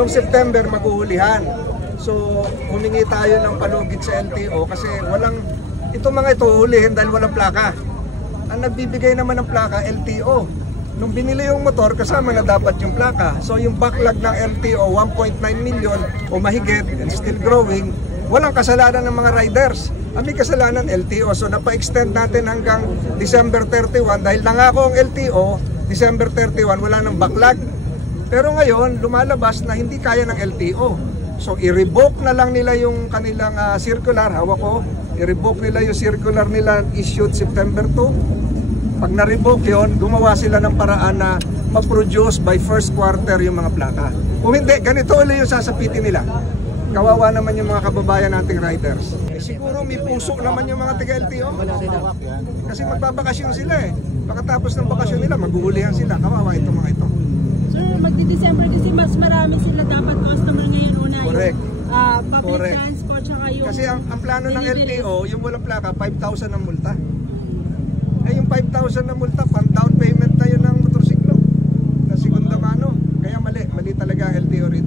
Noong September maghuhulihan. So humingi tayo ng palugit sa LTO kasi itong mga ito hulihin dahil walang plaka. Ang nagbibigay naman ng plaka, LTO. Nung binili yung motor, kasama na dapat yung plaka. So yung backlog ng LTO, 1.9 million o mahigit and still growing, walang kasalanan ng mga riders. Ang may kasalanan LTO. So napa-extend natin hanggang December 31 dahil nangako ang LTO, December 31 wala nang backlog. Pero ngayon, lumalabas na hindi kaya ng LTO. So i-revoke na lang nila yung kanilang circular, hawak ko, i-revoke nila yung circular nila issued September 2. Pag na-revoke yun, gumawa sila ng paraan na ma-produce by first quarter yung mga plaka. Kung hindi, ganito ulit yung sasapitin nila. Kawawa naman yung mga kababayan nating riders. Siguro may puso naman yung mga taga-LTO. Kasi magbabakasyon sila eh. Pagkatapos ng bakasyon nila, maghuhulihan sila. Kawawa itong mga ito. Sir, magdi-December kasi mas marami sila dapat customer ngayon una. Correct. Yung public transport tsaka yung kasi ang plano ng LTO, yung walang plaka, 5,000 ang multa. Eh yung 5,000 na multa, pang down payment na yun ng motorsiklo. Na segunda mano. Kaya mali talaga ang LTO rin.